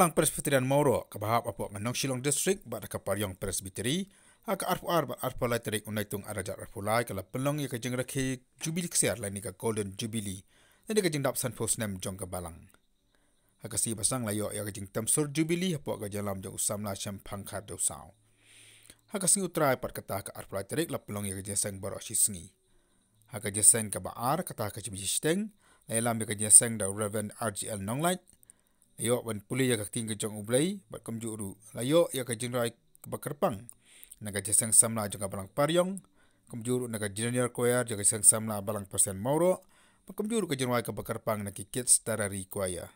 Balang Presbyterian Mawroh kabahap apok nganong Shillong District bat kaparyong Presbyteri hak arpuar bat arpulai terik unaitung arajat arpulai kala pelong ya kajeng rakhi Jubilee kesiar lain ni ka Golden Jubilee dan dia kajeng dap sanfo snem jong ke Balang. Hak kasi basang layo ya kajeng tamsur Jubilee apok ka jalam jong usamla champang khat dosau. Hak kasi utrai pat kata ka arpulai terik la pelong ya kajeng sang baro sisngi. Hak kajeng sang ka baar kata ka jibisteng lailam ya kajeng sang da Rev HK Nongbsap. Layo ban puli ya kakting ke jong ublay bat kamjuru layo ya ka jinrai bakarpang naga jesang samla jong Balang Paryong kamjuru naga junior choir jaga jesang samla Balang Presbyterian Mawroh kamjuru ka jinrai ka bakarpang naki kids tarari choir.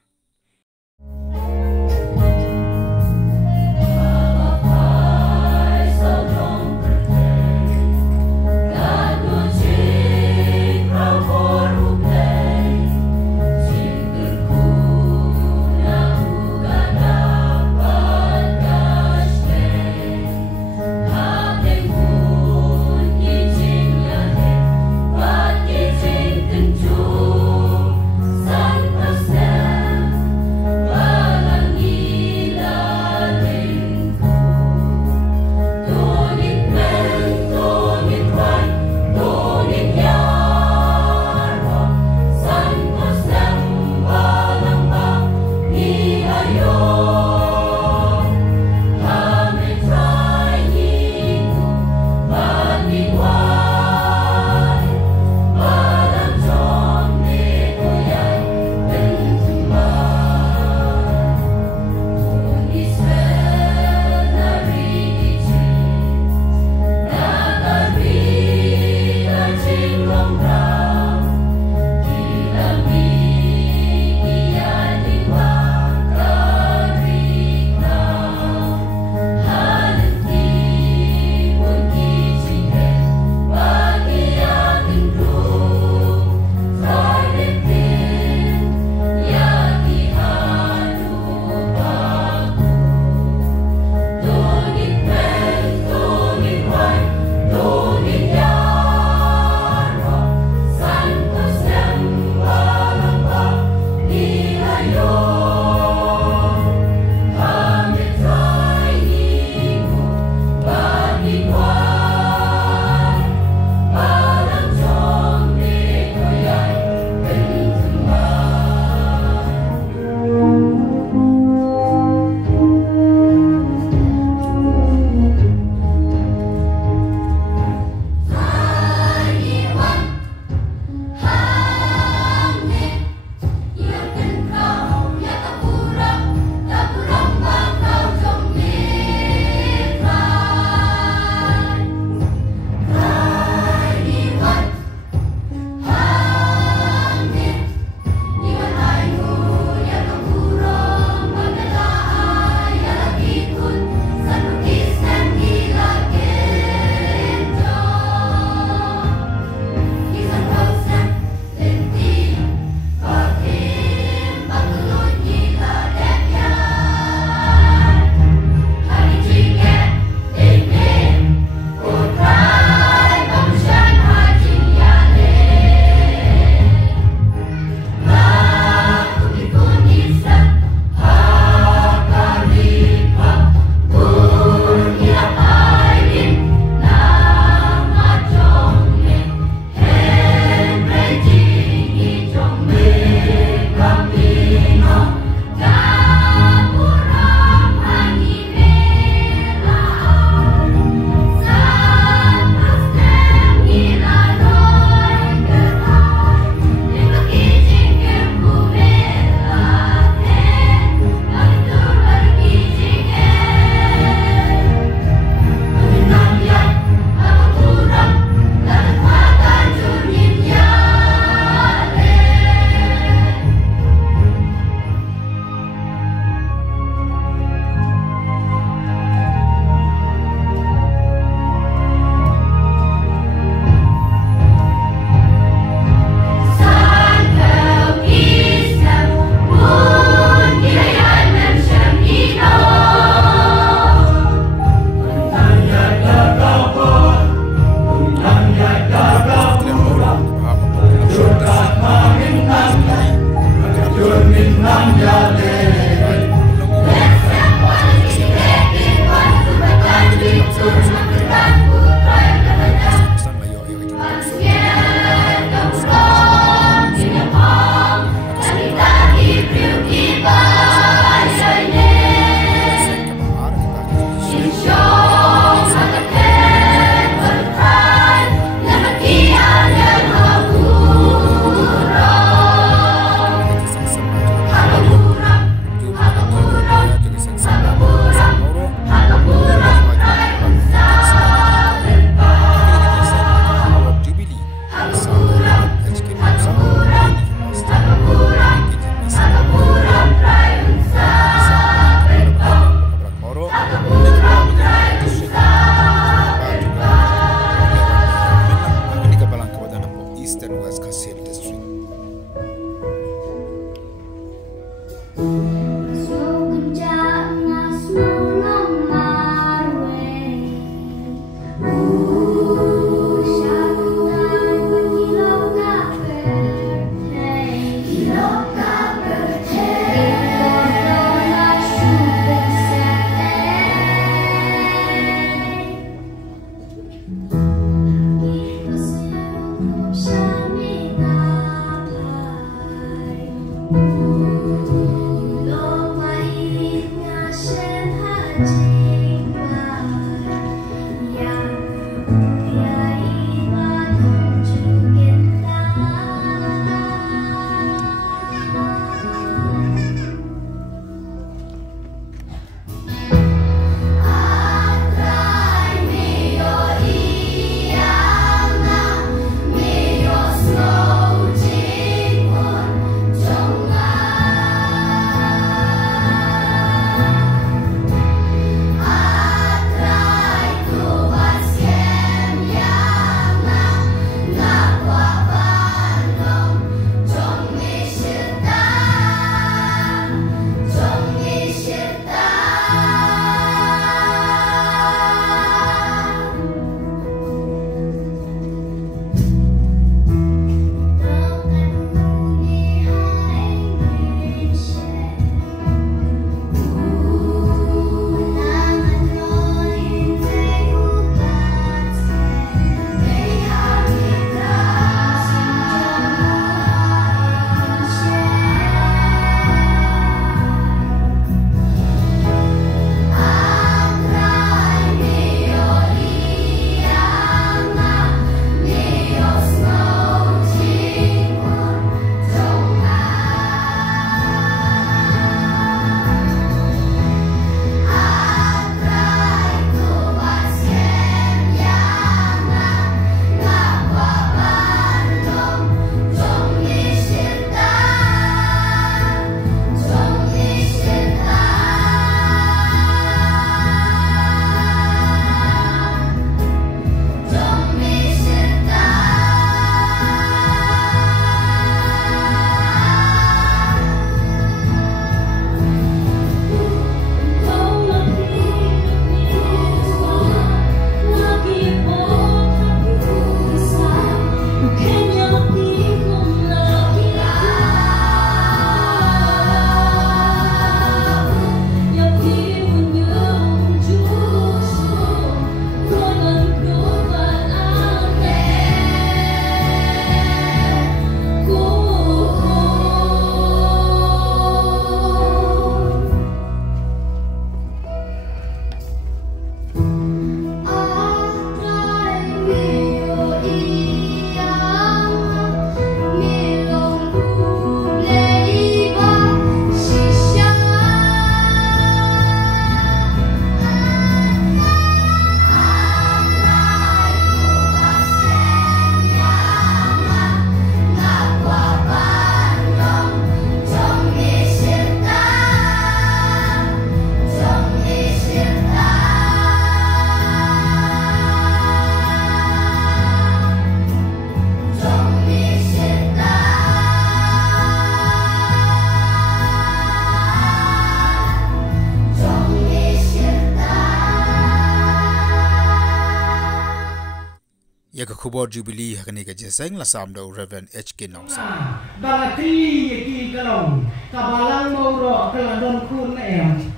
ya ka khubor jubilee hakani ka jeseng la sam do Rev HK Nongbsap Balatri ki kalong Balang Mawroh keladon kun em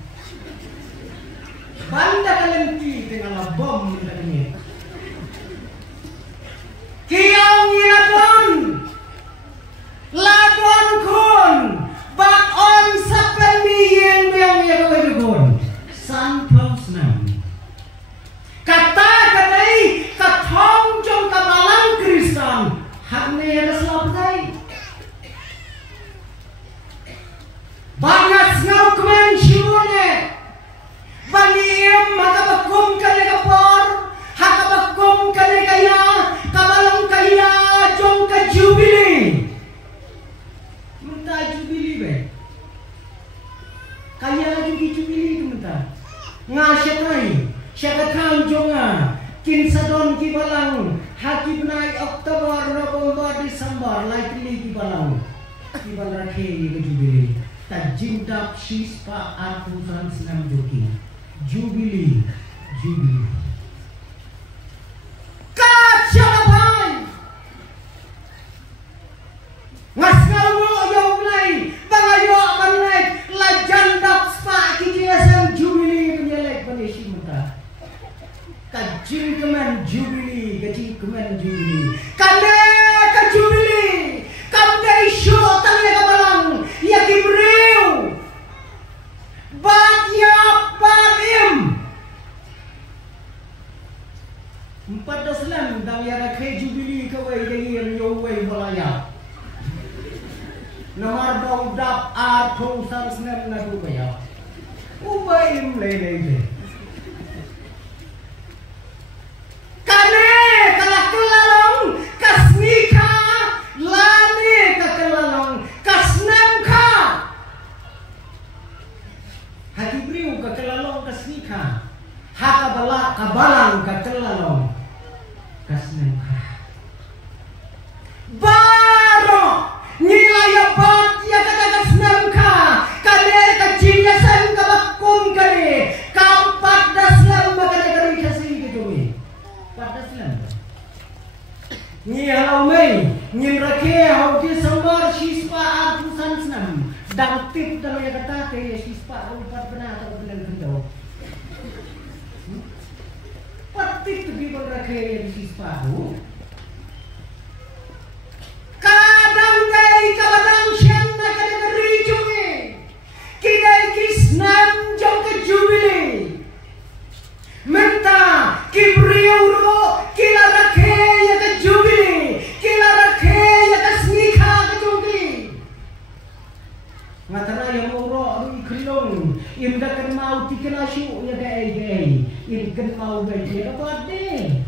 banda lynti tengah bom ini kiong ladon kun bak on sapemiyen yang kun sanpau snem kata kadai kathong jong Balang Kristan hakne raslapdai banyak ngau kemen shimone baniem makabakum kale kapor hakabakum kale kaya kabalong kaya jong ka jubilee minta jubilee be kaya lagi jubilee tu minta ngasyatai syakatan jonga kin sadon ki Balang haki benai Oktober November Desember lai pilih ki Balang rakhe ki jubilee ta jindap shispa atusan senam joki jubilee kacapai ngasngal mo yo lai bangayo manai la jandap spa ki jesem jubilee penyelek panesi muta kajing kemen jubilee kande ka jubilee kamdai show tanya ka Balang ya kibreu bat ya patim 14 lem dang ya rakhe jubilee ka wei yang yo wei balaya nomor dong dap ar thong san snem na du ya ubaim le kane kala kelalong kasnika lane ka kelalong kasnem ka hati briu ka kelalong kasnika haka Balang ka kelalong kasnem ka baro nilai bat ya kata kasnem ka kane ka jinyasan ka bakum kane kampat daslam makane kari kasi gitu ni padaslam ni halau mai ngin rakhe hau ki sambar shispa atusan snam dang tip kalau ya kata ke shispa upat benar atau benar kendau patik tu di rakhe yang shispa hu kadang dai kadang shen na kada kari jungi kidai kisnam jong ke jubilee menta kibriu ro kila rakhe ya ke jubilee kila rakhe ya ke snika ke jubilee ngatara ya Mawroh ru ikrong imda kan mau tikena shu ya kaei im kan mau be ya pade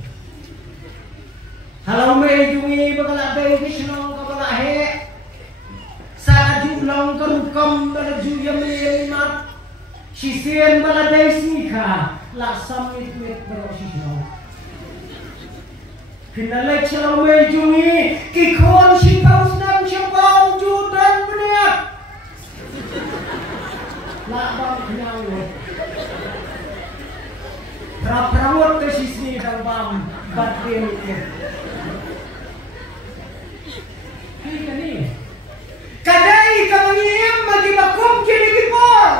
halau me jungi bakala be kisno kabala he sa julong karukam bala juyam mat sisien bala dai snika la samit met baro sisno kinalek halau me jungi ki khon si paus nam chapau judan bniat la bang nyau Perawat ke sini dan bam batin ke. Ini kadai kami bagi bakum kini kipor.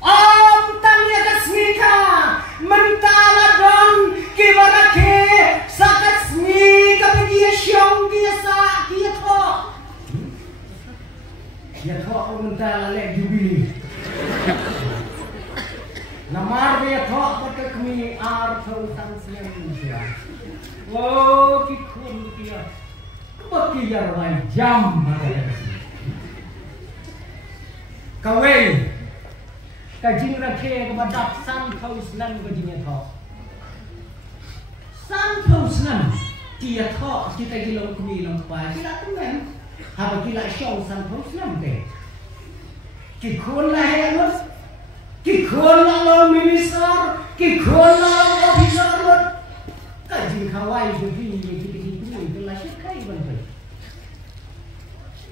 Om tanya kasnika mentala don kibarake sakasni kami dia syong dia sa dia tho. Dia tho mentala le jubilee. Namar dia thok pakai kami ar thau sang siang dia. Oh kikun dia. Bagi ya rai jam ada. Kawai. Kajing rakhe kepada san thau snan kajingnya thok. San thau snan dia thok kita gilong kami lompai. Kita temen. Haba kita syong san thau snan te. Kikun lah helos. Kikon lang minister, kikon lang officer lot. Kajing kawai begini gitu itu lah kai bantai.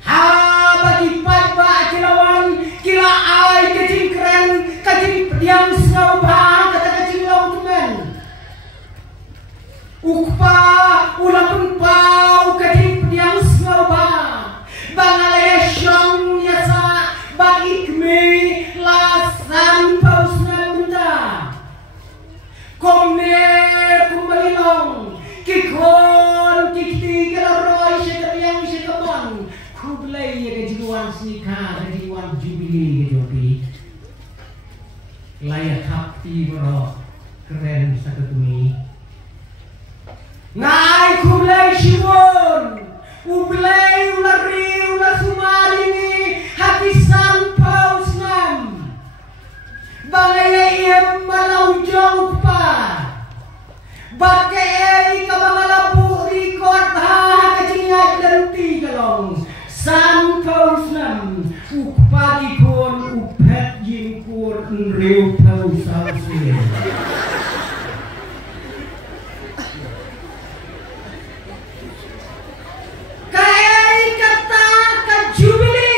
Ha bagi pai kilawan kila ai kajing keren kajing diam sau ba kata kajing long temen. ukpa ulang pau kadip yang snowba bangalaya syong yasa bagikme lasan pausna benda komne kumbalilong kikon kikti galoroy syakapiyang syakapon kublay ya kejiduan snika kejiduan jubili kejopi layak hati bro keren sakatumi ngai kublay shiwon ublay ulari ulasumari hatisan pausnam bangayayem malaujong pa bakai kabangalabu rikot ha kacingak lynti galong san pausnam upagi kon upet jingkur nriu pausau sir kaei kata kajubili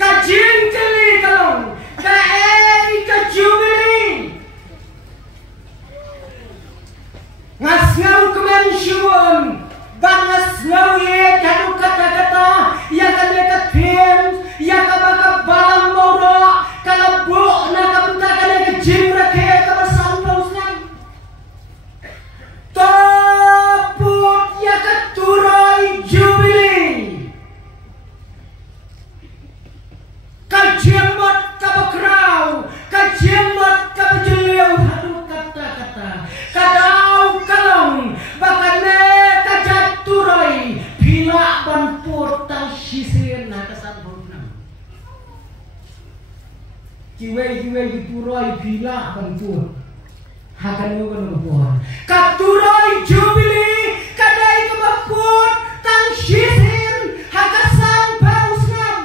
kajingkeli galong kaei kajubili ngasngau kemen syuwon bangasngau ye kadu kata-kata yang kalekat film yang kabaka Balang Mawroh kalabuk na kabenta kalekat jimrake kabasan pausnan taput ya katurai jubili kajemot kabakrau kajemot kabajeliau hadu kata-kata kadau kalong bakane kajaturai bila banpur tang sisir na kasan bonam kiwe dipurai bila banpur hakan yo kan bor katurai jubili kadai kabapur tang sisir hakasan pausnam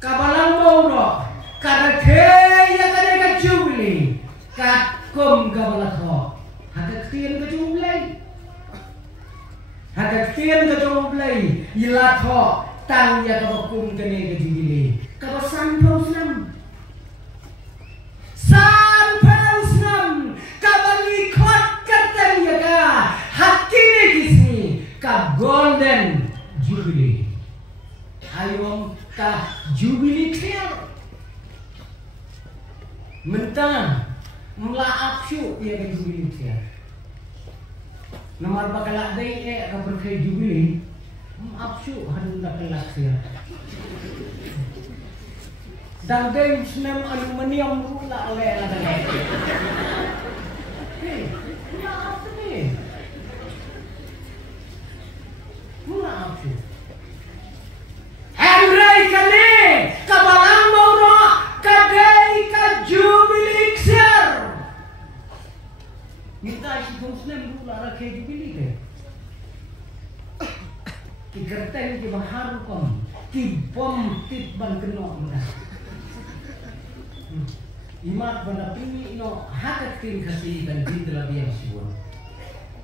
kabalang Mawroh karake ya kadai ka jubili katkum kabalakho hakaktian ka jubili hakaktian ka jubili ilatho tang ya kabakum kane ka jubili kabasan pausnam san pausnam kabalikot katang ya ka hakine kisni ka golden jubilee ayom ka jubilee clear mentang melaap syuk ya ka jubilee clear nomor bakalak day ka berkay jubilee maap syuk hadun da kalak siya dangdeng snem aluminium rula le la dangay hey maap ni maap syuk Henry kali kabalang Mawroh kadai ka jubilee ksir minta si snem rula ra kay jubilee ke kigerteng ki baharu kom ki bom tit ban kenok muda imat bana pingi no hakat tin kasi dan bintla biang siwon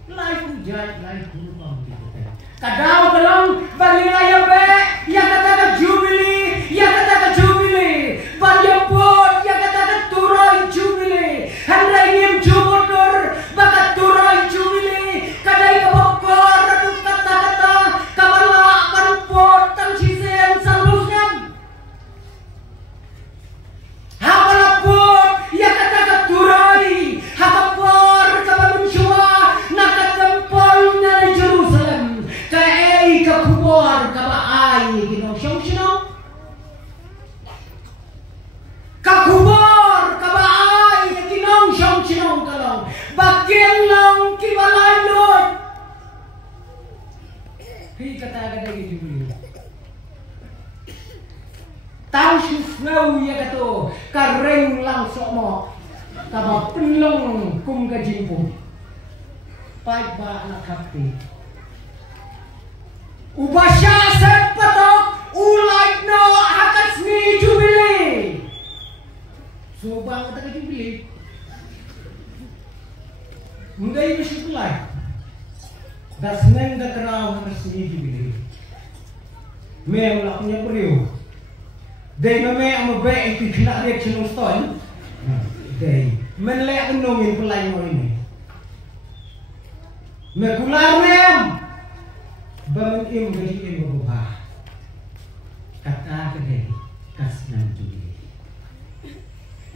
lai hujat lai kurang kita kadau kalong balilaya be ya kata jubilee ya kata jubilee banjapot ya kata turai jubilee handai ngim jumur bakat turai jubilee kadai kabokor ratu kata-kata kabala banpot tang sisen sambuskan habalapot ya kata turai hakapor kabamunsua nakatempol na Jerusalem kaei kakubor kabaai ginong syong kakubor kabaai ginong syong kalong bagian long kibalay lot hi kata-kata gitu tau syufnau ya kato kareng lang sokmo kaba penlong kum kajimpo pai ba anak hati ubasya sepatok ulai no hakasmi jubilee so bang kata jubilee mungai bersyukurlah das neng da kenal hakasmi jubilee me ulak punya periu dei meme am be ikut kena dia chenung stone day menlek nongin pelai mo ini mekular nem bangun im gaji im berubah kata kedai kasnan juli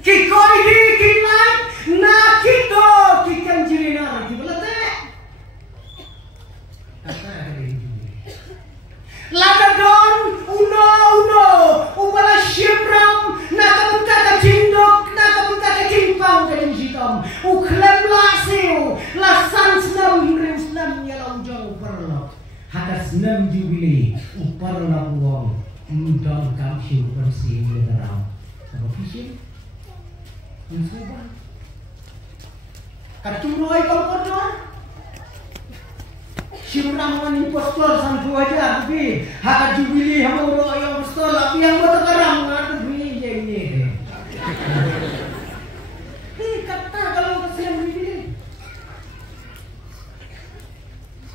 kikoi di kinai na kito kikan jirina di belate kata kedai juli lada don uno ubala shimram na kapunta ka jindok na kapunta ka jimpang ka jinjitom uklem lasiu lasan senam himrim senam nyalau jauh perlok hakas senam jubili uparlok wong undang kamsih bersih legarau sama fishing mencoba kacuroi kalau Shimram impostor santu aja tapi hak jubili Mawroh yang impostor tapi yang buat kerang ngadu ni je ini. Kata kalau kesem ini.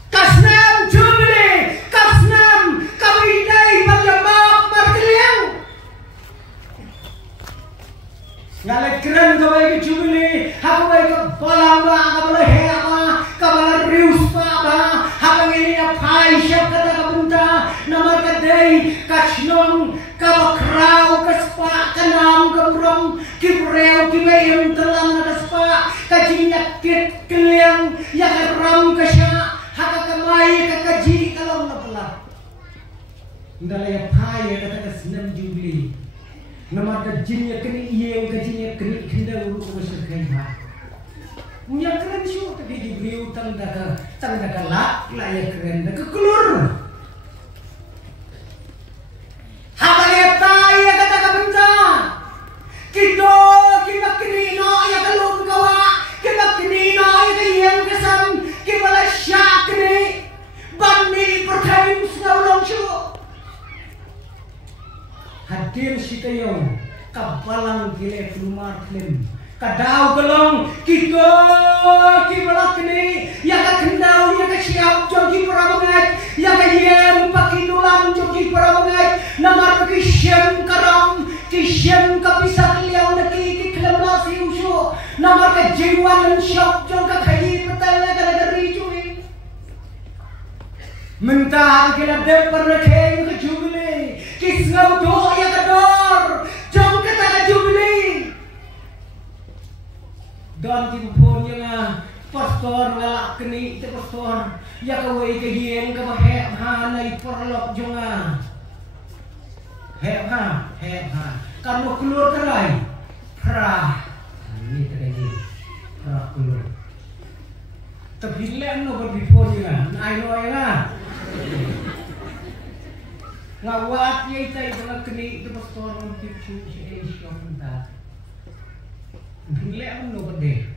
Kasnam jubili, kasnam kami dai berjabab berkeliang. Ngale keren kami jubili, hak kami ke Balang kami hema kami rius pa ini apa isya kata kabunta nama kadai kacnong kabakrau kaspa kanam kaburong kibreu kibayam telam nakaspa kajinya kit keliang yang ram kasya haka kamai kakaji kalau napala ndalaya pai kata kasnam jubli nama kajinya kini iyeng kajinya kini kinda uru kumasyakai ha punya keren syu tapi diberi utang daga lak lah ya keren daga kelur habaleta ya kata kabenta kita kini no ya kalung kawa kita kini no ya yang kesan kita lah syak kini bani pertanyaan seulong syu hadir sita yang kabalang gile rumah klim kadau gelong kita kibalak ni ya ka kendau ya ka siap jogi parabangai ya ka yen pakidulan jogi parabangai namar ki siem karam ki siem ka pisah liang neki ki klemlasi usu namar ka jiwan syok jong ka khai petala ka dari cui mentah kila de perkhe ka jubli ki ngau do ya ka dor jong ka ta jubli dan timpun yang pastor ngalak keni te pastor ya kawai kehien ka hep ha nai perlok jonga hep ha kamu keluar kerai pra ini terjadi pra keluar tapi len no before ya ai no ya ngawat ye tai dengan keni te pastor on tipu si syok entah Bila no berde